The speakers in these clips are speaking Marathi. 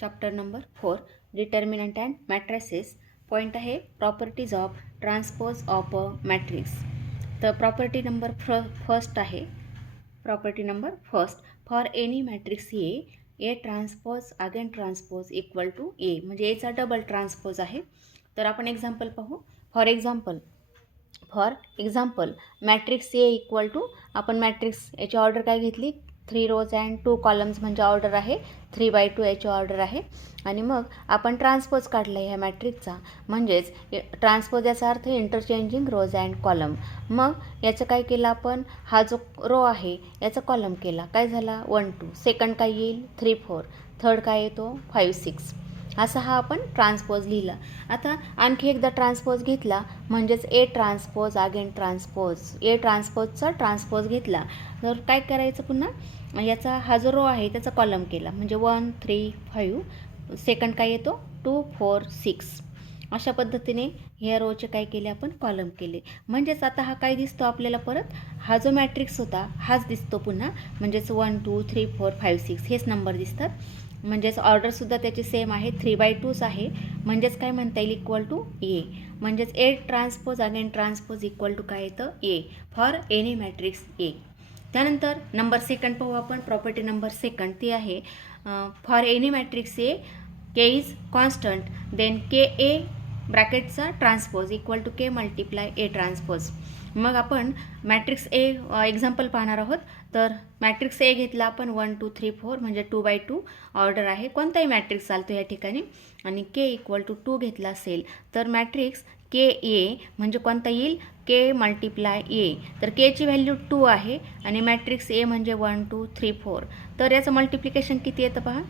Chapter number 4 determinant and matrices. Point आहे properties of transpose of a matrix. तर प्रॉपर्टी नंबर फर्स्ट आहे. Property number first, for any matrix A transpose again transpose equal to A, म्हणजे एचा डबल ट्रान्सपोज आहे. तर आपण एक्झाम्पल पाहू. For example matrix A equal to, आपण मॅट्रिक्स याची ऑर्डर काय घेतली, 3 रोज अँड 2 कॉलम्स म्हणजे ऑर्डर आहे 3/2 याची ऑर्डर आहे. आणि मग आपण ट्रान्सपोज काढला ह्या मॅट्रिक्सचा, म्हणजेच ट्रान्सपोज याचा अर्थ इंटरचेंजिंग रोज अँड कॉलम. मग याचं काय केलं आपण, हा जो रो आहे याचा कॉलम केला, काय झाला 1 2, सेकंड काय येईल 3 4, थर्ड काय येतो 5 6, असा हा आपण ट्रान्सपोज लिहिला. आता आणखी एकदा ट्रान्सपोज घेतला म्हणजेच A transpose again transpose, A ट्रान्सपोजचा transpose घेतला तर काय करायचं, पुन्हा याचा हा जो रो आहे त्याचा कॉलम केला, म्हणजे 1 3 5, सेकंड काय येतो 2 4 6, अशा पद्धतीने ह्या रोचे काय केले आपण, कॉलम केले. म्हणजेच आता हा काय दिसतो आपल्याला, परत हा जो मॅट्रिक्स होता हाच दिसतो पुन्हा, म्हणजेच 1 2 3 4 5 6 हेच नंबर दिसतात. म्हणजेच ऑर्डरसुद्धा त्याची सेम आहे 3/2 आहे. म्हणजेच काय म्हणता येईल, इक्वल टू ए. म्हणजेच A transpose again transpose equal to काय येतं, A, for any matrix A. त्यानंतर नंबर सेकंड पाहू आपण. प्रॉपर्टी नंबर सेकंड ती आहे, for any matrix A K is constant then K A ब्रॅकेटचा transpose equal to K multiply A transpose. मग आपण मॅट्रिक्स ए एक्झाम्पल पाहणार आहोत. तर मॅट्रिक्स ए घेतला आपण 1 2 3 4, म्हणजे 2/2 ऑर्डर आहे, कोणताही मॅट्रिक्स चालतो या ठिकाणी. आणि के इक्वल टू 2 घेतला असेल तर मॅट्रिक्स के ए म्हणजे कोणता येईल, के मल्टिप्लाय ए. तर केची व्हॅल्यू 2 आहे आणि मॅट्रिक्स ए म्हणजे 1 2 3 4. तर याचं मल्टिप्लिकेशन किती येतं पहा.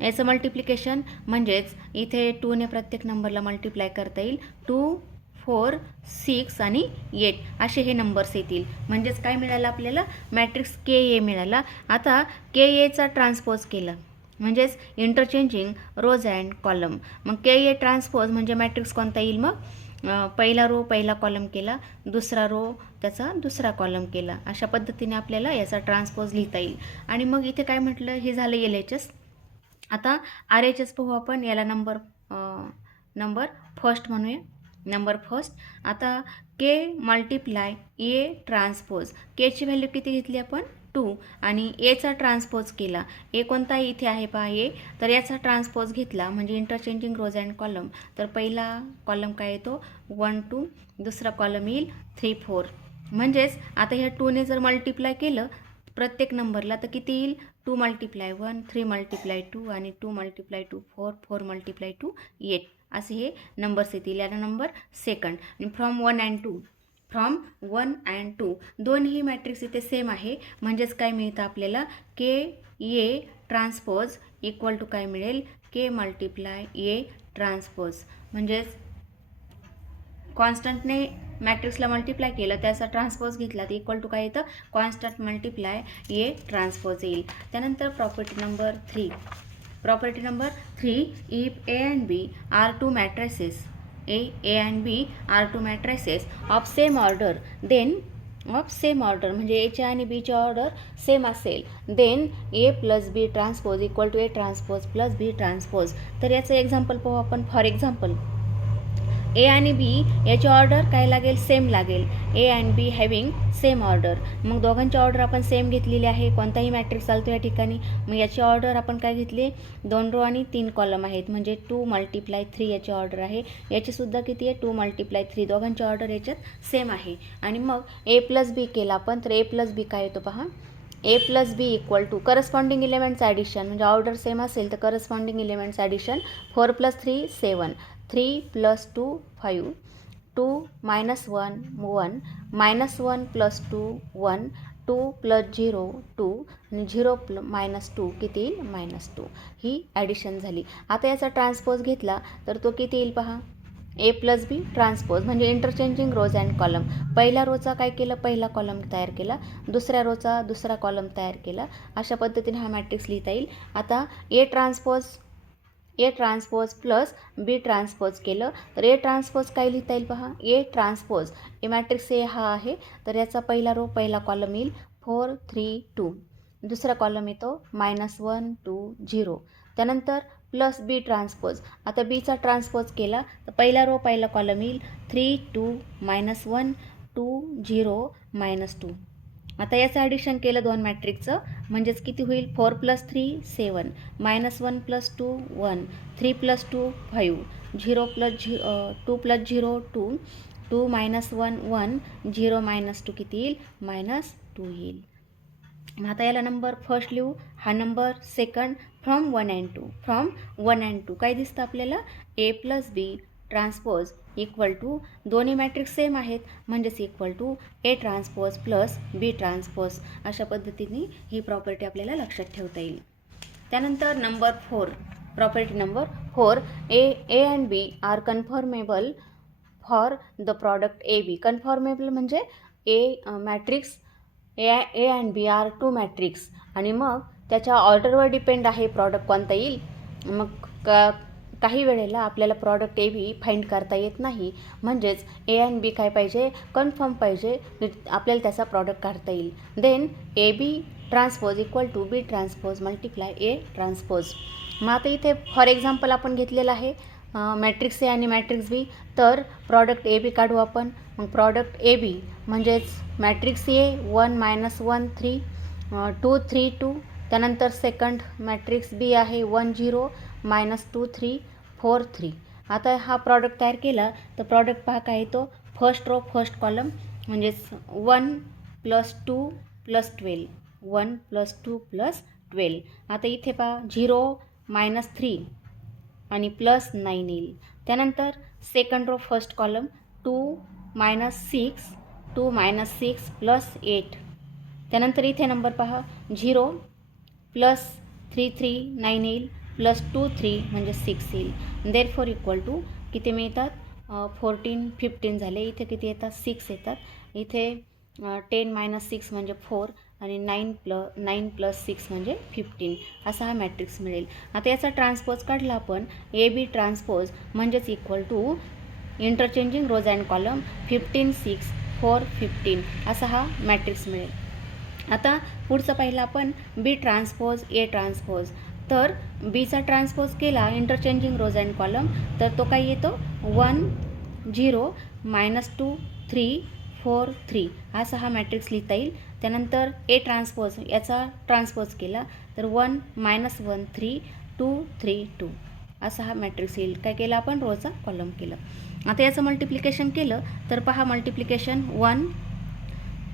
याचं मल्टिप्लिकेशन म्हणजेच इथे 2ने प्रत्येक नंबरला मल्टिप्लाय करता येईल. 2 4 6 आणि 8 असे हे नंबर्स येतील. म्हणजेच काय मिळालं आपल्याला, मॅट्रिक्स के ए मिळाला. आता के एचा ट्रान्सपोज केला म्हणजेच इंटरचेंजिंग रोज अँड कॉलम. मग के ए ट्रान्सपोज म्हणजे मॅट्रिक्स कोणता येईल, मग पहिला रो पहिला कॉलम केला, दुसरा रो त्याचा दुसरा कॉलम केला, अशा पद्धतीने आपल्याला याचा ट्रान्सपोज लिहिता येईल. आणि मग इथे काय म्हटलं, हे झालं LHS. आता RHS पाहू आपण. याला नंबर फर्स्ट म्हणूया, नंबर फर्स्ट. आता के मल्टिप्लाय ए ट्रान्सपोज, केची व्हॅल्यू किती घेतली आपण 2 आणि एचा ट्रान्सपोज केला. ए कोणता इथे आहे पहा ए, तर याचा ट्रान्सपोज घेतला म्हणजे इंटरचेंजिंग रोज अँड कॉलम. तर पहिला कॉलम काय येतो 1 2, दुसरा कॉलम येईल 3 4. म्हणजेच आता ह्या 2ने जर मल्टिप्लाय केलं प्रत्येक नंबरला तर किती येईल, 2 × 1 3 × 2 आणि 2 × 2 4 4 × 2 8 असे हे नंबर्स येतील. याला नंबर सेकंड. आणि फ्रॉम 1 अँड 2 दोन्ही मॅट्रिक्स इथे सेम आहे. म्हणजेच काय मिळतं आपल्याला, के ए ट्रान्सपोज इक्वल टू काय मिळेल, के मल्टिप्लाय ए ट्रान्सपोज. म्हणजेच कॉन्स्टंटने मॅट्रिक्सला मल्टिप्लाय केलं, त्याचा ट्रान्सपोज घेतला तर इक्वल टू काय येतं, कॉन्स्टंट मल्टिप्लाय ए ट्रान्सपोज येईल. त्यानंतर property number 3. Property number 3, if A and B are two matrices, A and B are two matrices of same order, then म्हणजे एच्या आणि बीची ऑर्डर सेम असेल, then A plus B transpose equal to A transpose plus B transpose. तर याचं एक्झाम्पल पाहू आपण. फॉर एक्झाम्पल ए आणि बी याची ऑर्डर काय लागेल, सेम लागेल. ए and B having same order. मग दोघांची ऑर्डर आपण सेम घेतलेली आहे, कोणताही मॅट्रिक्स चालतो या ठिकाणी. मग याची ऑर्डर आपण काय घेतली, 2 रो आणि 3 कॉलम आहेत, म्हणजे 2 × 3 याची ऑर्डर आहे. याचीसुद्धा किती आहे 2 × 3, दोघांची ऑर्डर याच्यात सेम आहे. आणि मग ए प्लस बी केला आपण, तर ए प्लस बी काय येतो पहा, A plus B equal to corresponding elements addition, म्हणजे ऑर्डर सेम असेल तर करस्पॉन्डिंग इलेमेंट्स ॲडिशन. 4 + 3 7, 3 + 2 5, 2 - 1 1, -1 + 2 1, 2 + 0 2 आणि 0 - 2 किती येईल -2. ही ॲडिशन झाली. आता याचा ट्रान्सपोज घेतला तर तो किती येईल पहा, ए प्लस बी ट्रान्सपोज म्हणजे इंटरचेंजिंग रोज अँड कॉलम. पहिल्या रोचा काय केलं, पहिला कॉलम तयार केला, दुसऱ्या रोचा दुसरा कॉलम तयार केला, अशा पद्धतीने हा मॅट्रिक्स लिहिता येईल. आता ए ट्रान्सपोज प्लस बी ट्रान्सपोज केलं तर ए ट्रान्सपोज काय लिहिता येईल पहा, ए ट्रान्सपोज, ए मॅट्रिक्स ए हा आहे तर याचा पहिला रो पहिला कॉलम येईल 4 3 2, दुसरा कॉलम येतो -1 2 0, त्यानंतर प्लस बी ट्रान्सपोज. आता बीचा ट्रान्सपोज केला तर पहिला रो पहिला कॉलम येईल 3 2 -1 2 0 -2. आता याचं ॲडिशन केलं दोन मॅट्रिक्सचं म्हणजेच किती होईल 4 + 3 7 -1 + 2 1 3 + 2 5 0 + 2 + 0 2 2 -1 1 0 -2 किती येईल -2 येईल. मग आता याला नंबर फर्स्ट लिहू, हा number second from 1 and 2. From 1 and 2 काय दिसतं आपल्याला A + B transpose equal to दोन्ही मॅट्रिक्स सेम आहेत म्हणजेच equal to A transpose plus B transpose. अशा पद्धतीने ही प्रॉपर्टी आपल्याला लक्षात ठेवता येईल. त्यानंतर number 4 property number 4 A and B are conformable for the product AB. Conformable म्हणजे A matrix A and B are two matrix आणि मग त्याच्या ऑर्डरवर डिपेंड आहे प्रॉडक्ट कोणता येईल. मग काही वेळेला आपल्याला प्रॉडक्ट AB फाइंड करता येत नाही म्हणजेच A and B काय पाहिजे कन्फर्म पाहिजे आपल्याला त्याचा प्रॉडक्ट काढता येईल. Then AB transpose equal to B transpose multiply A transpose. मग आता इथे फॉर एक्झाम्पल आपण घेतलेलं आहे मॅट्रिक्स A आणि मॅट्रिक्स B. तर प्रॉडक्ट AB काढू आपण. मग प्रॉडक्ट AB म्हणजेच मॅट्रिक्स A 1 -1 3 2 3 2. त्यानंतर सेकंड मॅट्रिक्स B आहे 1 0 -2 3 4 3. आता हा प्रॉडक्ट तयार केला तर प्रॉडक्ट पहा काय येतो फर्स्ट रो फर्स्ट कॉलम म्हणजेच 1 + 2 + 12 1 + 2 + 12. आता इथे पहा 0 -3 आणि +9 येईल. त्यानंतर सेकंड रो फर्स्ट कॉलम 2 -6 2 -6 + 8. त्यानंतर इथे नंबर पहा 0 +3 3 9 येईल +2 3 म्हणजे 6 येईल. देअरफॉर इक्वल टू किती मिळतात 14 15 झाले. इथे किती येतात 6 येतात. इथे 10 - 6 म्हणजे 4 आणि 9 + 6 म्हणजे 15 असा हा मॅट्रिक्स मिळेल. आता याचा ट्रान्सपोज काढला आपण AB ट्रान्सपोज म्हणजेच equal to interchanging rows and column 15 6 4 15 असा हा मॅट्रिक्स मिळेल. आता पुढचं पाहिलं आपण B ट्रान्सपोज A ट्रान्सपोज. तर बीचा ट्रान्सपोज केला इंटरचेंजिंग रोज अँड कॉलम तर तो काय येतो 1 0 -2 3 4 3 असा हा मॅट्रिक्स लिहिता येईल. त्यानंतर A ट्रान्सपोज याचा ट्रान्सपोज केला तर 1 -1 3 2 3 2 असा हा मॅट्रिक्स येईल. काय केलं आपण रोचा कॉलम केलं. आता याचं मल्टिप्लिकेशन केलं तर पहा मल्टिप्लिकेशन 1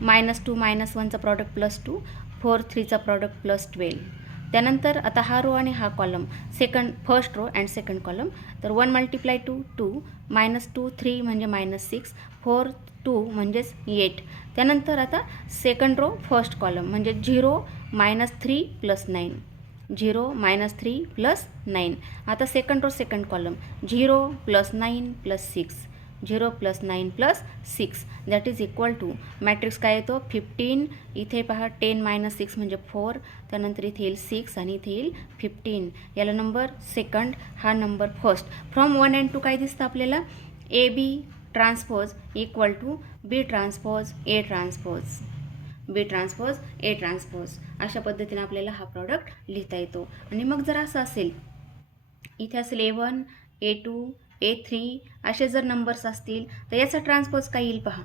-2 -1चा प्रॉडक्ट +2 4 3चा प्रॉडक्ट +12. त्यानंतर आता हा रो आणि हा column second first row and second column तर 1 × 2 2 -2 3 म्हणजे -6 4 2 म्हणजेच 8. त्यानंतर आता सेकंड रो फर्स्ट कॉलम म्हणजे 0 -3 + 9 0 -3 + 9. आता second row second column 0 + 9 + 6 0 + 9 + 6 that is equal to matrix काय येतो 15. इथे पहा 10 - 6 म्हणजे 4. त्यानंतर इथे येईल 6 आणि इथे येईल 15. याला नंबर सेकंड हा नंबर फर्स्ट. फ्रॉम 1 and 2 काय दिसतं आपल्याला AB transpose equal to B transpose A transpose B transpose A transpose अशा पद्धतीने आपल्याला हा प्रॉडक्ट लिहिता येतो. आणि मग जर असं असेल इथे असेल A1 A2 A3 असे जर नंबर्स असतील तर याचा ट्रान्सपोज काय येईल पहा.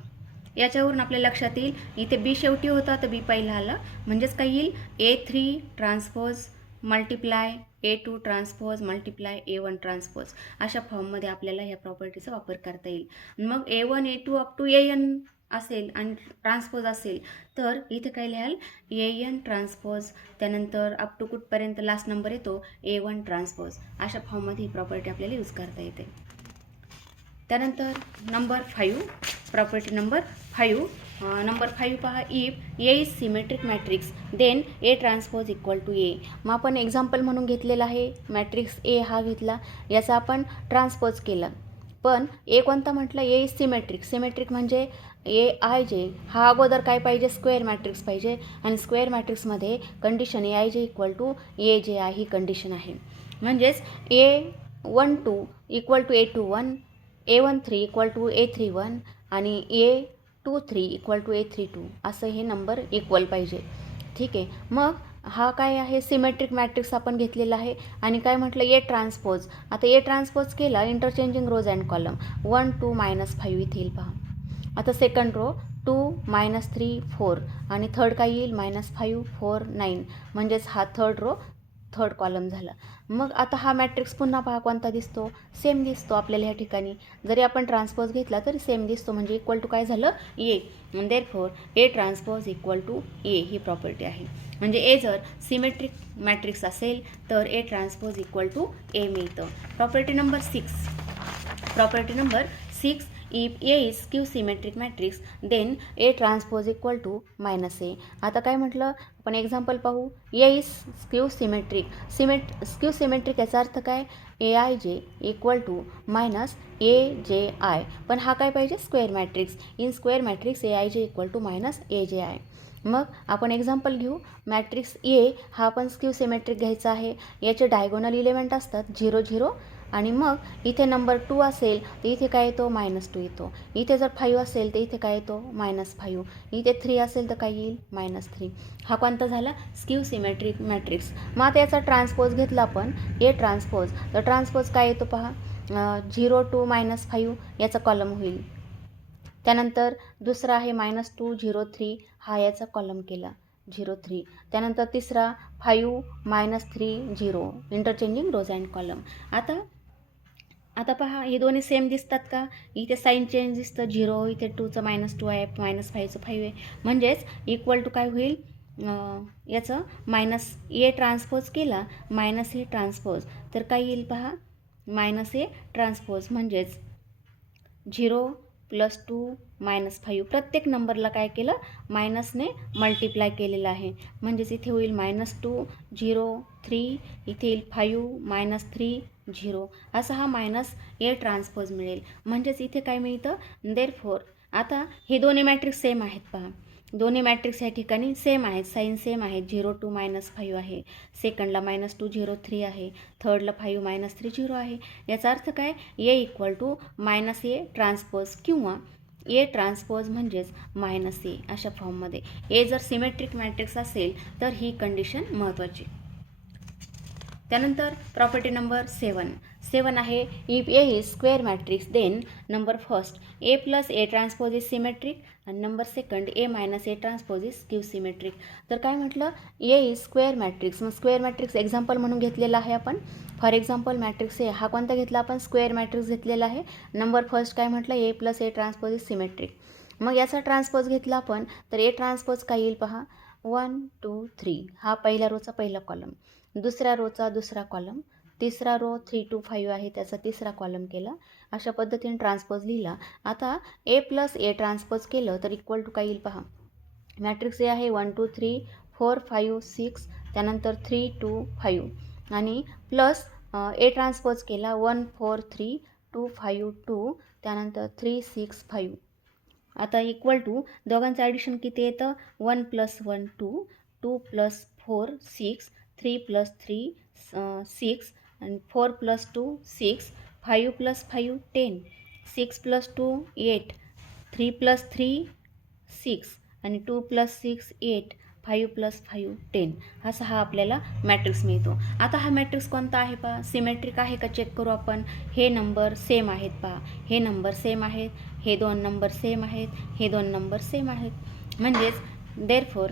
याच्यावरून आपल्या लक्षात येईल इथे B शेवटी होता तर B पहिला आला म्हणजेच काय येईल A3 transpose multiply A2 transpose multiply A1 transpose अशा फॉर्ममध्ये आपल्याला ह्या प्रॉपर्टीचा वापर करता येईल. मग A1 A2 up to AN असेल आणि ट्रान्सपोज असेल तर इथे काय लिहाल AN ट्रान्सपोज त्यानंतर अप टू कुठपर्यंत लास्ट नंबर येतो A1 ट्रान्सपोज अशा फॉर्ममध्ये ही प्रॉपर्टी आपल्याला यूज करता येते. त्यानंतर नंबर 5 प्रॉपर्टी नंबर 5 नंबर 5 पहा if A is symmetric matrix then A transpose equal to A. मग आपण एक्झाम्पल म्हणून घेतलेलं आहे मॅट्रिक्स A हा घेतला याचा आपण ट्रान्सपोज केला पण A कोणता म्हटलं A इज सिमेट्रिक. सिमेट्रिक म्हणजे AIJ हा अगोदर काय पाहिजे स्क्वेअर मॅट्रिक्स पाहिजे आणि स्क्वेअर मॅट्रिक्समध्ये condition AIJ equal to AJI ही कंडिशन आहे. म्हणजेच A12 equal to A21 A13 equal to A31 आणि A23 इक्वल टू A32 असं हे नंबर इक्वल पाहिजे. ठीक आहे. मग हा काय आहे, सिमेट्रिक मॅट्रिक्स आपण घेतलेला आहे आणि काय म्हटलं, ए ट्रान्सपोज. आता ए ट्रान्सपोज केला, इंटरचेंजिंग रोज अँड कॉलम, 1 2 -5 इथे येईल पहा. आता सेकंड रो 2 -3 4 आणि थर्ड काय येईल, -5 4 9, म्हणजेच हा थर्ड रो थर्ड कॉलम झाला. मग आता हा मॅट्रिक्स पुन्हा पहा कोणता दिसतो, सेम दिसतो आपल्याला ह्या ठिकाणी. जरी आपण ट्रान्सपोज घेतला तरी सेम दिसतो, म्हणजे इक्वल टू काय झालं, A. Therefore A transpose equal to A ही प्रॉपर्टी आहे. म्हणजे ए जर सिमेट्रिक मॅट्रिक्स असेल तर A transpose equal to A मिळतं. Property number 6, if A is skew symmetric matrix then A transpose equal to -A. आता काय म्हटलं आपण एक्झाम्पल पाहू. A is skew symmetric याचा अर्थ काय, AIJ इक्वल टू -AJI. पण हा काय पाहिजे, square matrix. In square matrix AIJ equal to -AJI. मग आपण एक्झाम्पल घेऊ. मॅट्रिक्स ए हा आपण स्क्यू सिमेट्रिक घ्यायचा आहे. याचे डायगोनल इलेमेंट असतात 0 0 आणि मग इथे नंबर 2 असेल तर इथे काय येतो, -2 येतो. इथे जर 5 असेल तर इथे काय येतो, -5. इथे 3 असेल तर काय येईल, -3. हा कोणता झाला, स्क्यू सिमेट्रिक मॅट्रिक्स. मग आता याचा ट्रान्सपोज घेतला आपण, ए ट्रान्सपोज, तर ट्रान्सपोज काय येतो पहा, 0 2 -5 याचा कॉलम होईल. त्यानंतर दुसरा आहे -2 0 3, हा याचा कॉलम केला 0 3. त्यानंतर तिसरा 5 -3 0, इंटरचेंजिंग रोज अँड कॉलम. आता पहा हे दोन्ही सेम दिसतात का, इथे साईन चेंज दिसतं 0, इथे 2चं -2 आहे, -5चं 5 आहे. म्हणजेच इक्वल टू काय होईल, याचं ए ट्रान्सपोज केला -ए ट्रान्सपोज तर काय येईल पहा, -ए ट्रान्सपोज. म्हणजेच 0 +2 -5, प्रत्येक नंबरला काय केलं, मायनसने मल्टिप्लाय केलेलं आहे. म्हणजेच इथे होईल -2 0 3, इथे येईल 5 -3 0, असा हा ए ट्रान्सपोज मिळेल. म्हणजेच इथे काय मिळतं, देअरफॉर. आता हे दोन्ही मॅट्रिक्स सेम आहेत पहा, दोन्ही मॅट्रिक्स या ठिकाणी सेम आहेत, साईन सेम आहेत. 0 2 -5 आहे, सेकंडला -2 0 3 आहे, थर्डला 5 -3 0 आहे. याचा अर्थ काय, ए इक्वल टू -ए ट्रान्सपोज किंवा ए ट्रान्सपोज म्हणजेच -ए अशा फॉर्ममध्ये. ए जर सिमेट्रिक मॅट्रिक्स असेल तर ही कंडिशन महत्त्वाची. त्यानंतर प्रॉपर्टी नंबर 7 आहे, if A is square matrix then number first A plus A transpose is symmetric आणि number second A minus A transpose is skew symmetric. तर काय म्हटलं, ए इज स्क्वेअर मॅट्रिक्स. मग स्क्वेअर मॅट्रिक्स एक्झाम्पल म्हणून घेतलेला आहे आपण. फॉर एक्झाम्पल मॅट्रिक्स ए हा कोणता घेतला आपण, स्क्वेअर मॅट्रिक्स घेतलेला आहे. नंबर फर्स्ट काय म्हटलं, A plus A transpose is symmetric. मग याचा ट्रान्सपोज घेतला आपण तर ए ट्रान्सपोज काय येईल पहा, 1 2 3, हा पहिल्या रोचा पहिला कॉलम, दुसऱ्या रोचा दुसरा कॉलम, तिसरा रो 3 2 5 आहे त्याचा तिसरा कॉलम केला. अशा पद्धतीने ट्रान्सपोज लिहिला. आता ए प्लस ए ट्रान्सपोज केलं तर इक्वल टू काय येईल पहा, मॅट्रिक्स ए आहे 1 2 3 4 5 6, त्यानंतर 3 2 5 आणि प्लस ए ट्रान्सपोज केला 1 4 3 2 5 2, त्यानंतर 3 6 5. आता इक्वल टू दोघांचं ॲडिशन किती येतं, 1 + 1 2, 2 + 4 6, 3 + 3 6 आणि 4 + 2 6, 5 + 5 10, 6 + 2 8, 3 + 3 6 आणि 2 + 6 8, 5 + 5 10, असा हा आपल्याला मॅट्रिक्स मिळतो. आता हा मॅट्रिक्स कोणता आहे पहा, सिमेट्रिक आहे का चेक करू आपण. हे नंबर सेम आहेत पहा, हे नंबर सेम आहेत, हे 2 नंबर सेम आहेत, हे 2 नंबर सेम आहेत. म्हणजेच therefore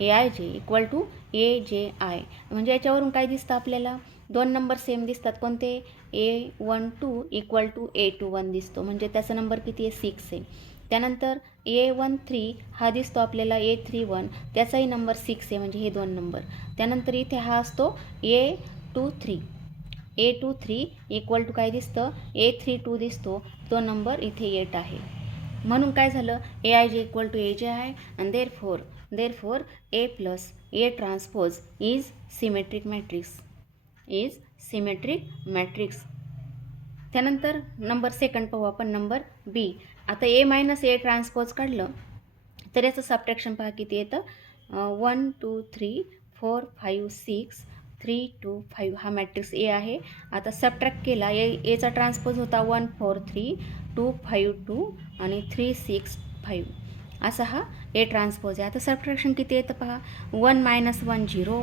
AIJ equal to AJI. म्हणजे याच्यावरून काय दिसतं आपल्याला, 2 नंबर सेम दिसतात. कोणते, A12 इक्वल टू A21 दिसतो, म्हणजे त्याचा नंबर किती आहे, 6 आहे. त्यानंतर A13 हा दिसतो आपल्याला A31, त्याचाही नंबर 6 आहे, म्हणजे हे 2 नंबर. त्यानंतर इथे हा असतो A23 इक्वल टू काय दिसतं, A32 दिसतो, तो नंबर इथे 8 आहे. म्हणून काय झालं, AIJ इक्वल टू AJI आणि therefore A plus A transpose is symmetric matrix. त्यानंतर नंबर सेकंड पाहू आपण, नंबर बी. आता ए मायनस ए ट्रान्सपोज काढलं तर याचं सबट्रॅक्शन पहा किती येतं, 1 2 3 4 5 6 3 2 5, हा मॅट्रिक्स ए आहे. आता सबट्रॅक्ट केला, एचा ट्रान्सपोज होता 1 4 3 2 5 2 आणि 3 6 5, असा हा ए ट्रान्सपोज आहे. आता सबट्रॅक्शन किती येतं पहा. 1 - 1 0,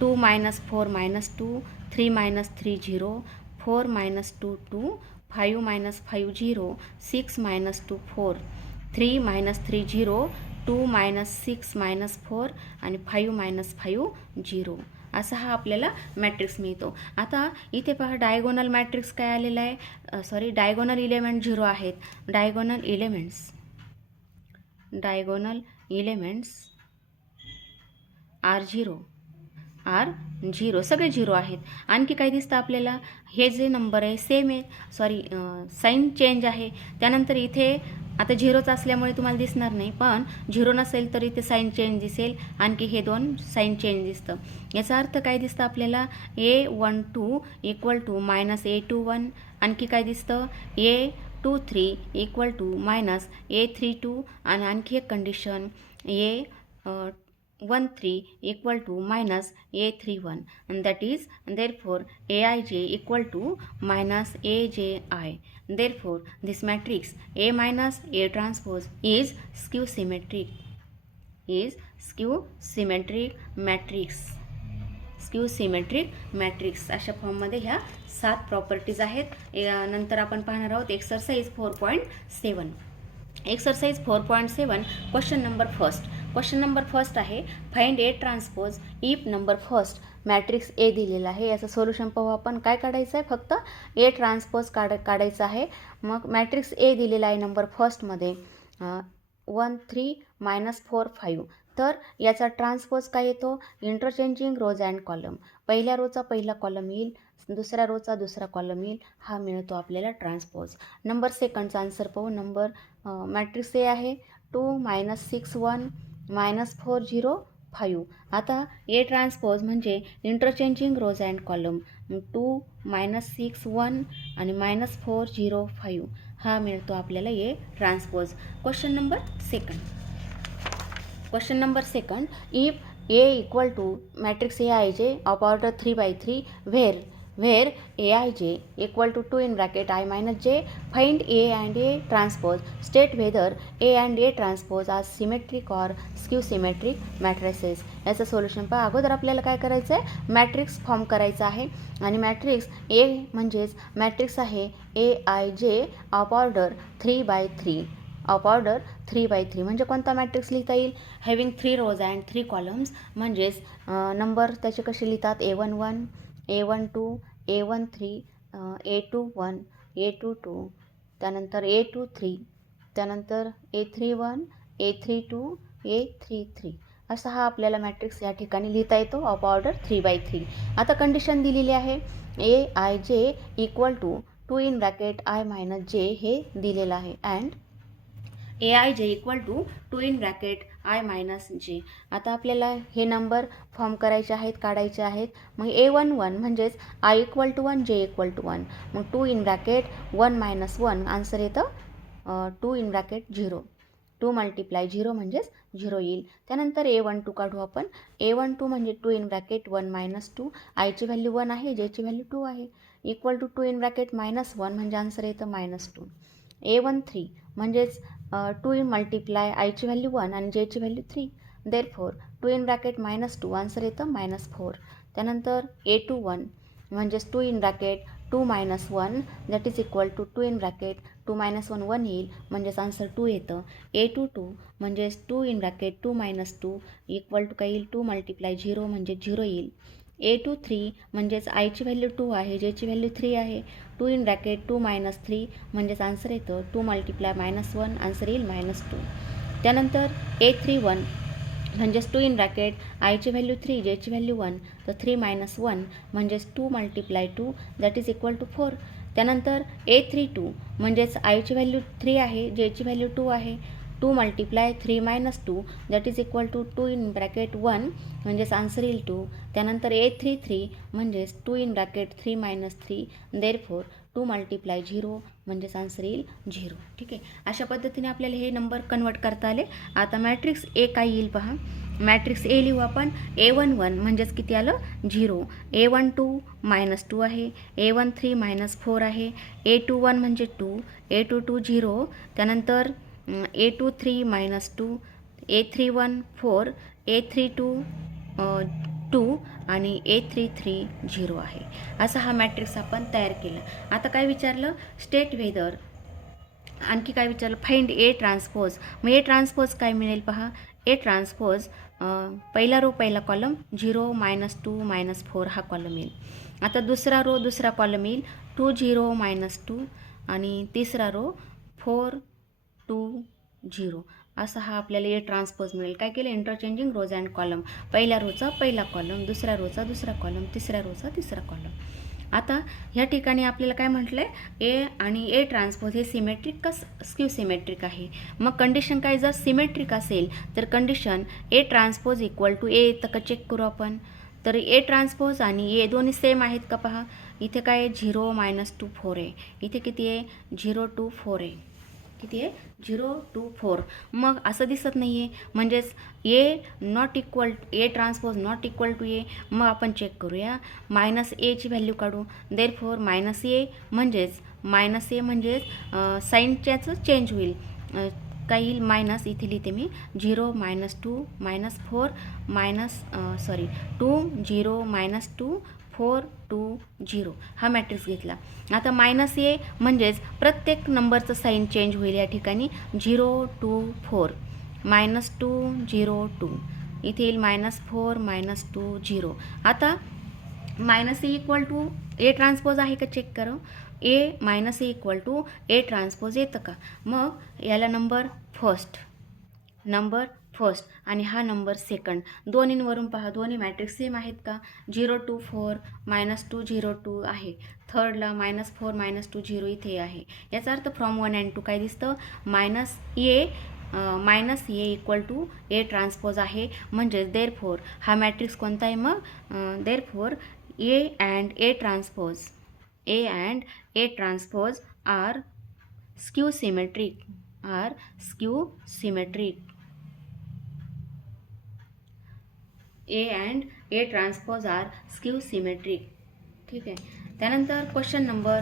2 - 4 -2, 3 - 3 0, 4 - 2 2, 5 - 5 0, 6 - 2 4, 3 - 3 0, 2 - 6 - 4 आणि 5 - 5 0. असा हा आपल्याला मॅट्रिक्स मिळतो. आता इथे पहा डायगोनल मॅट्रिक्स काय आलेला आहे, डायगोनल इलेमेंट 0 आहेत. डायगोनल इलेमेंट्स आर झिरो सगळे 0 आहेत. आणखी काय दिसतं आपल्याला, हे जे नंबर आहे सेम आहे, साईन चेंज आहे. त्यानंतर इथे आता 0च असल्यामुळे तुम्हाला दिसणार नाही, पण 0 नसेल तर इथे साईन चेंज दिसेल. आणखी हे 2 साईन चेंज दिसतं. याचा अर्थ काय दिसतं आपल्याला, A12 = -A21. आणखी काय दिसतं, A23 = -A32. आणि आणखी एक condition, A13 = -A31, and that is therefore Aij = -Aj. Therefore this matrix A minus A transpose is skew symmetric matrix. अशा फॉर्ममध्ये ह्या 7 प्रॉपर्टीज आहेत. नंतर आपण पाहणार आहोत exercise 4.7. Exercise 4.7 question number first आहे, find A transpose if number first. Matrix A दिलेला आहे. याचं सोल्युशन पाहू आपण. काय काढायचं आहे, फक्त ए ट्रान्सपोज काढायचं आहे. मग मॅट्रिक्स ए दिलेला आहे नंबर फर्स्टमध्ये 1 3 -4 5. तर याचा ट्रान्सपोज काय येतो, इंटरचेंजिंग रोज अँड कॉलम. पहिल्या रोचा पहिला कॉलम येईल, दुसऱ्या रोचा दुसरा कॉलम येईल. हा मिळतो आपल्याला ट्रान्सपोज. नंबर सेकंडचा आन्सर पाहू. मॅट्रिक्स ए आहे 2 - 6 1 -4 0 5. आता ए ट्रान्सपोज म्हणजे इंटरचेंजिंग रोज अँड कॉलम. 2 - 6 1 आणि -4 0 5 हा मिळतो आपल्याला A transpose. Question number second, if A = matrix A I J of order 3/3 where Aij = 2 I - j, find A and A transpose. State whether A and A transpose are symmetric or skew symmetric matrices. याचं सोल्युशन पहा. अगोदर आपल्याला काय करायचं आहे, मॅट्रिक्स फॉर्म करायचा आहे. आणि मॅट्रिक्स ए म्हणजेच मॅट्रिक्स आहे Aij of order 3/3. Of order 3/3 म्हणजे कोणता मॅट्रिक्स लिहिता येईल, हॅव्हिंग 3 rows अँड 3 columns. म्हणजेच नंबर त्याचे कसे लिहितात, A11 A12 A13 A21 A22, त्यानंतर A23, त्यानंतर A31 A32 A33. असा हा आपल्याला मॅट्रिक्स या ठिकाणी लिहिता येतो ऑफ ऑर्डर 3/3. आता कंडिशन दिलेली आहे, Aij = 2 I - j हे दिलेलं आहे. And Aij = 2 I - j. आता आपल्याला हे नंबर फॉर्म करायचे आहेत, काढायचे आहेत. मग A11 म्हणजेच I = 1 j = 1. मग 2 1 - 1 आन्सर येतं 2 0. 2 × 0 म्हणजेच 0 येईल. त्यानंतर A12 काढू आपण. A12 म्हणजे 2 1 - 2. आयची व्हॅल्यू 1 आहे, जेची व्हॅल्यू 2 आहे. = 2 -1 म्हणजे आन्सर येतं -2. A13 म्हणजेच 2 × आयची व्हॅल्यू 1 आणि जेची व्हॅल्यू 3. देअरफॉर 2 2 आन्सर येतं -4. त्यानंतर A21 म्हणजेच 2 2 - 1 दॅट इज इक्वल टू 2 2 - 1 येईल, म्हणजेच आन्सर 2 येतं. A22 म्हणजेच 2 2 - 2 इक्वल टू काय येईल, 2 × 0 म्हणजे 0 येईल. A23 म्हणजेच आयची व्हॅल्यू 2 आहे, जेची व्हॅल्यू 3 आहे. 2 2 - 3 म्हणजेच आन्सर येतं 2 × -1 आन्सर येईल -2. त्यानंतर A31 म्हणजेच 2 आयची व्हॅल्यू 3, जेची व्हॅल्यू 1, तर 3 - 1 म्हणजेच 2 × 2 दॅट इज इक्वल टू 4. त्यानंतर A32 म्हणजेच आयची व्हॅल्यू 3 आहे, जेची व्हॅल्यू 2 आहे. 2 × 3 - 2 दॅट इज इक्वल टू 2 × 1 म्हणजेच आन्सर येईल 2. त्यानंतर A33 म्हणजेच 2 × 3 - 3 देअरफॉर 2 × 0 म्हणजेच आन्सर येईल 0. ठीक आहे. अशा पद्धतीने आपल्याला हे नंबर कन्वर्ट करता आले. आता मॅट्रिक्स ए काय येईल पहा. मॅट्रिक्स ए लिहू आपण. A11 म्हणजेच किती आलं, 0. A12 -2 आहे. A13 -4 आहे. A21 म्हणजे 2. A22 0. त्यानंतर A23 -2. A31 4, A32 2 आणि A33 0 आहे. असा हा मॅट्रिक्स आपण तयार केला. आता काय विचारलं, स्टेट वेदर. आणखी काय विचारलं, फाइंड ए ट्रान्सपोज. मग ए ट्रान्सपोज काय मिळेल पहा. ए ट्रान्सपोज पहिला रो पहिला कॉलम 0 -2 -4 हा कॉलम येईल. आता दुसरा रो दुसरा कॉलम येईल 2 0 -2 आणि तिसरा रो 4 2 0 असा हा आपल्याला ए ट्रान्सपोज मिळेल. काय केलं, इंटरचेंजिंग रोज अँड कॉलम. पहिल्या रोचा पहिला कॉलम, दुसऱ्या रोचा दुसरा कॉलम, तिसऱ्या रोचा तिसरा कॉलम. आता ह्या ठिकाणी आपल्याला काय म्हटलं आहे, ए आणि ए ट्रान्सपोज हे सिमेट्रिक का स्क्यू सिमेट्रिक आहे. मग कंडिशन काय, जर सिमेट्रिक असेल तर condition A transpose equal to A येतं का चेक करू आपण. तर ए ट्रान्सपोज आणि ए दोन्ही सेम आहेत का पहा. इथे काय आहे 0 -2 4 आहे. इथे किती आहे 0 2 4 आहे. किती आहे 0 2 4. मग असं दिसत नाही आहे, म्हणजेच A not equal A transpose not equal to A. मग आपण चेक करूया, -एची व्हॅल्यू काढू. देअरफॉर -ए म्हणजेच साईनच्याच चेंज होईल. काय येईल मायनस, इथे लिहिते मी 0 -2 -4 2 0 -2 4 2 0 हा मॅट्रिक्स घेतला. आता -ए म्हणजेच प्रत्येक नंबरचं साईन चेंज होईल या ठिकाणी. 0 2 4 -2 0 2 इथे येईल -4 -2 0. आता -ए इक्वल टू ए ट्रान्सपोज आहे का चेक करू. ए इक्वल टू ए ट्रान्सपोज येतं का. मग याला नंबर फर्स्ट आणि हा नंबर सेकंड. दोन्हींवरून पहा, दोन्ही मॅट्रिक्स सेम आहेत का. 0 2 4 -2 0 2 आहे. थर्डला -4 -2 0 इथे आहे. याचा अर्थ फ्रॉम 1 and 2 काय दिसतं, A equal to A transpose आहे. म्हणजेच देअरफॉर हा मॅट्रिक्स कोणता आहे. मग therefore A and A transpose are skew symmetric. A and A transpose are skew symmetric. ठीक आहे. त्यानंतर क्वेश्चन नंबर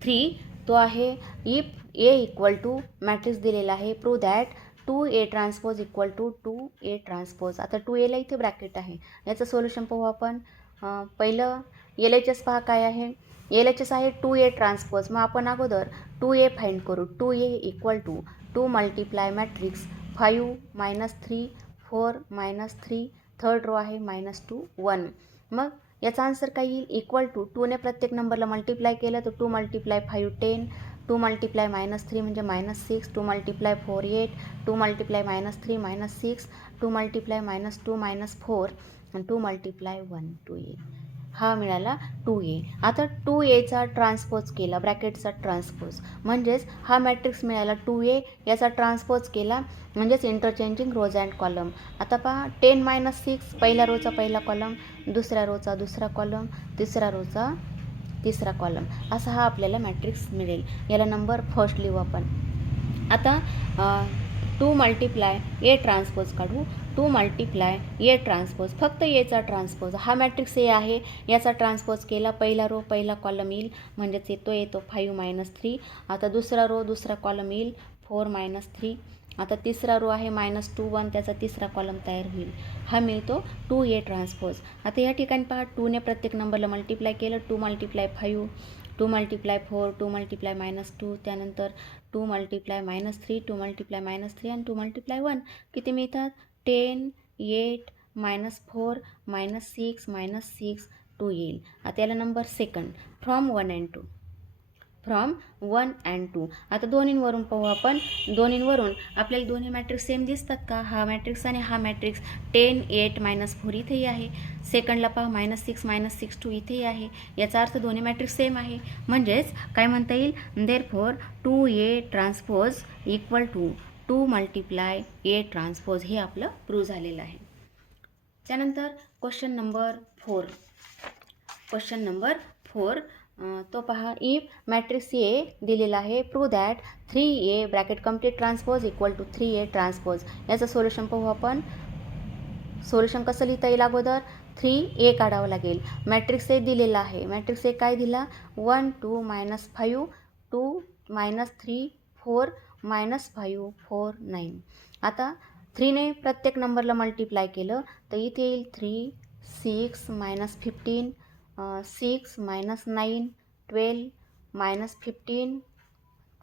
3 तो आहे, if A equal to matrix दिलेला आहे, prove that 2A transpose equal to 2A transpose. आता 2Aला इथे ब्रॅकेट आहे. याचं सोल्युशन पाहू आपण. पहिलं LHS पहा काय आहे. LHS आहे 2A ट्रान्सपोज. मग आपण अगोदर 2A फाइंड करू. 2A equal to 2 multiply matrix 5 -3 4 -3 third row आहे -2 1. मग याचा आन्सर काय येईल, इक्वल टू 2ने प्रत्येक नंबरला मल्टिप्लाय केलं तर 2 × 5 10, 2 × -3 म्हणजे -6, 2 × 4 8, 2 × -3 -6, 2 × -2 -4 आणि 2 × 1 2A. हा मिळाला 2A. आता 2Aचा ट्रान्सपोज केला, ब्रॅकेटचा ट्रान्सपोज, म्हणजेच हा मॅट्रिक्स मिळाला 2A. याचा ट्रान्सपोज केला म्हणजेच इंटरचेंजिंग रोज अँड कॉलम. आता पहा 10 -6 पहिल्या रोचा पहिला कॉलम, दुसऱ्या रोचा दुसरा कॉलम, तिसऱ्या रोचा तिसरा कॉलम, असा हा आपल्याला मॅट्रिक्स मिळेल. याला नंबर फर्स्ट लिहू आपण. आता 2 × ए ट्रान्सपोज काढू. 2 × ए ट्रान्सपोज, फक्त एचा ट्रान्सपोज. हा मॅट्रिक्स ए आहे, याचा ट्रान्सपोज केला. पहिला रो पहिला कॉलम येईल, म्हणजेच येतो 5 -3. आता दुसरा रो दुसरा कॉलम येईल 4 -3. आता तिसरा रो आहे -2 1, त्याचा तिसरा कॉलम तयार होईल. हा मिळतो 2A ट्रान्सपोज. आता या ठिकाणी पहा 2ने प्रत्येक नंबरला मल्टिप्लाय केलं. 2 × 5 2 × 4 2 × -2, त्यानंतर 2 × -3 2 × -3 आणि 2 × 1 किती मिळतात 10 8 -4 -6 2 येईल. आता याला नंबर सेकंड फ्रॉम 1 and 2. आता दोन्हींवरून पाहू आपण. दोन्हींवरून आपल्याला दोन्ही मॅट्रिक्स सेम दिसतात का. हा मॅट्रिक्स आणि हा मॅट्रिक्स 10 8 -4 इथेही आहे. सेकंडला पहा -6 -6 2 इथेही आहे. याचा अर्थ दोन्ही मॅट्रिक्स सेम आहे. म्हणजेच काय म्हणता येईल, therefore 2A transpose equal to 2 × A transpose हे आपलं प्रूव्ह झालेलं आहे. त्यानंतर क्वेश्चन नंबर 4 तो पहा, इफ मॅट्रिक्स ए दिलेला आहे, prove that 3A bracket complete transpose equal to 3A transpose. याचं सोल्युशन पाहू आपण. सोल्युशन कसं लिहिता येईल, अगोदर 3A काढावं लागेल. मॅट्रिक्स ए दिलेला आहे. मॅट्रिक्स ए काय दिला 1 2 -5 2 -3 4 -5 4 9. आता 3ने प्रत्येक नंबरला मल्टिप्लाय केलं तर इथे येईल 3 6 -15 6 -9 12 -15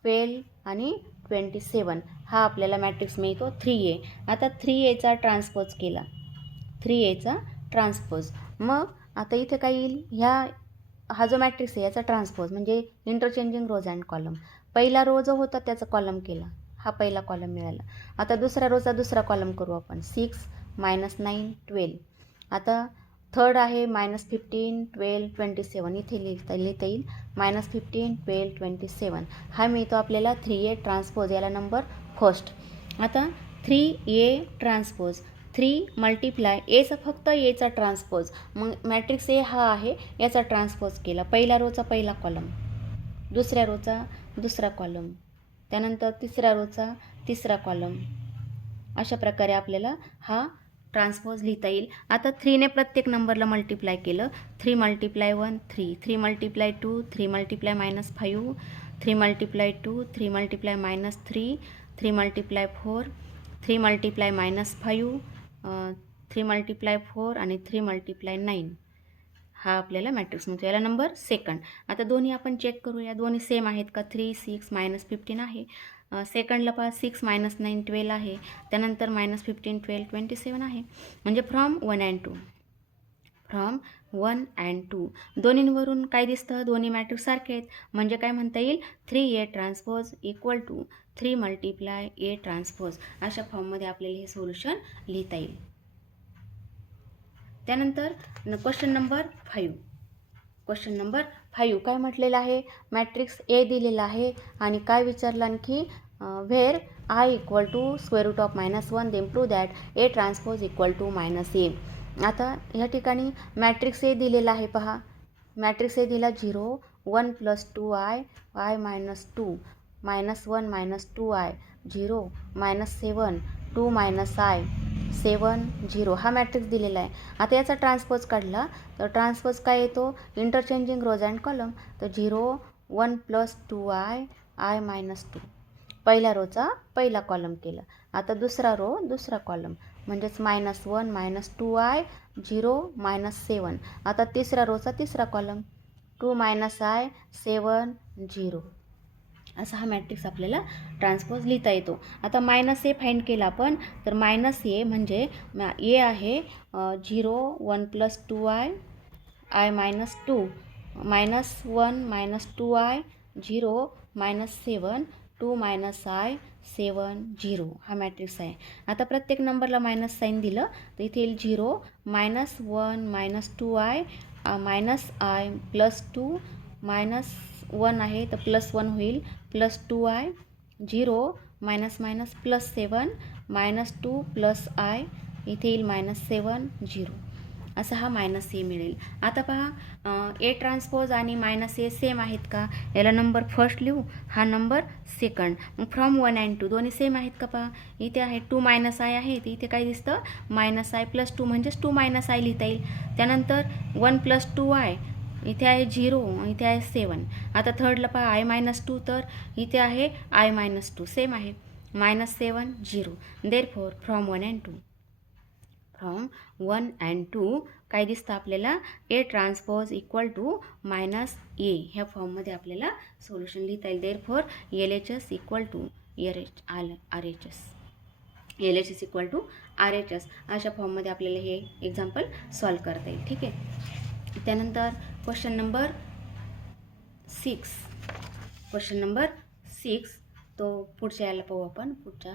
12 आणि 27. हा आपल्याला मॅट्रिक्स मिळतो 3A. आता 3Aचा ट्रान्सपोज केला, 3Aचा ट्रान्सपोज. मग आता इथे काय येईल, हा जो मॅट्रिक्स आहे याचा ट्रान्सपोज म्हणजे इंटरचेंजिंग रोज अँड कॉलम. पहिला रो जो होता त्याचा कॉलम केला, हा पहिला कॉलम मिळाला. आता दुसऱ्या रोचा दुसरा कॉलम करू आपण, 6 -9 12. आता थर्ड आहे -15 12 27. इथे लिहिता येईल -15 12 27. हा मिळतो आपल्याला 3A ट्रान्सपोज, याला नंबर फर्स्ट. आता 3A ट्रान्सपोज 3 मल्टिप्लाय एचा फक्त एचा ट्रान्सपोज. मग मॅट्रिक्स ए हा आहे, याचा ट्रान्सपोज केला. पहिला रोचा पहिला कॉलम, दुसऱ्या रोचा दुसरा कॉलम, त्यानंतर तिसऱ्या रोचा तिसरा कॉलम. अशा प्रकारे आपल्याला हा ट्रान्सपोज लिहिता येईल. आता 3ने प्रत्येक नंबरला मल्टिप्लाय केलं, 3 × 1 3, 3 × 2 3 × -5, 3 × 2 3 × -3, 3 × 4 3 × -5, 3 × 4 आणि 3 × 9. हा आपल्याला मॅट्रिक्स मिळतो, याला नंबर सेकंड. आता दोन्ही आपण चेक करूया, दोन्ही सेम आहेत का. 3 6 -15 आहे, सेकंडला पहा 6 -9 12 आहे, त्यानंतर -15 12 27 आहे. म्हणजे फ्रॉम 1 and 2 दोन्हींवरून काय दिसतं, दोन्ही मॅट्रिक्स सारखे आहेत. म्हणजे काय म्हणता येईल, 3A transpose equal to 3 × A transpose. अशा फॉर्ममध्ये आपल्याला हे सोल्युशन लिहिता येईल. त्यानंतर क्वेश्चन नंबर 5. क्वेश्चन नंबर 5 काय म्हटलेलं आहे, मॅट्रिक्स ए दिलेला आहे आणि काय विचारलं आणखी, where I equal to √−1 then prove that A transpose equal to -A. आता ह्या ठिकाणी मॅट्रिक्स ए दिलेला आहे, पहा मॅट्रिक्स ए दिला 0 1 + 2i i - 2 -1 - 2i 0 -7 2 i 7 0. हा मॅट्रिक्स दिलेला आहे. आता याचा ट्रान्सपोज काढला तर ट्रान्सपोज काय येतो, इंटरचेंजिंग रोज अँड कॉलम. तर 0 1 + 2i i - 2, पहिल्या रोचा पहिला कॉलम केला. आता दुसरा रो दुसरा कॉलम म्हणजेच -1 - 2i 0 -7. आता तिसऱ्या रोचा तिसरा कॉलम 2 i 7 0. असा हा मॅट्रिक्स आपल्याला ट्रान्सपोज लिहिता येतो. आता -A फाइंड केला आपण, तर -A म्हणजे ए आहे 0 1 + 2i i - 2 -1 - 2i 0 -7 2 i 7 0. हा मॅट्रिक्स आहे. आता प्रत्येक नंबरला मायनस साईन दिलं तर इथे येईल 0 -1 - 2i -i +2 -1 आहे तर +1 होईल +2i 0 -7 -2 +i इथे येईल -7 0. असा हा -A मिळेल. आता पहा A ट्रान्सपोज आणि -A सेम आहेत का, याला नंबर फर्स्ट लिहू, हा नंबर सेकंड. मग फ्रॉम 1 and 2 दोन्ही सेम आहेत का, पहा इथे आहे 2 i आहे, तर इथे काय दिसतं -i +2 म्हणजेच 2 i लिहिता येईल. त्यानंतर 1 + 2i इथे आहे 0, इथे आहे 7. आता थर्डला पहा i - 2, तर इथे आहे i - 2 सेम आहे -7 0. देअरफॉर फ्रॉम 1 and 2 काय दिसतं आपल्याला, A transpose equal to -A. ह्या फॉर्ममध्ये आपल्याला सोल्युशन लिहिता येईल. Therefore LHS equal to RHS, LHS equal to RHS. अशा फॉर्ममध्ये आपल्याला हे एक्झाम्पल सॉल्व करता येईल. ठीक आहे. त्यानंतर क्वेश्चन नंबर 6, तो पुढच्या याला पाहू आपण, पुढच्या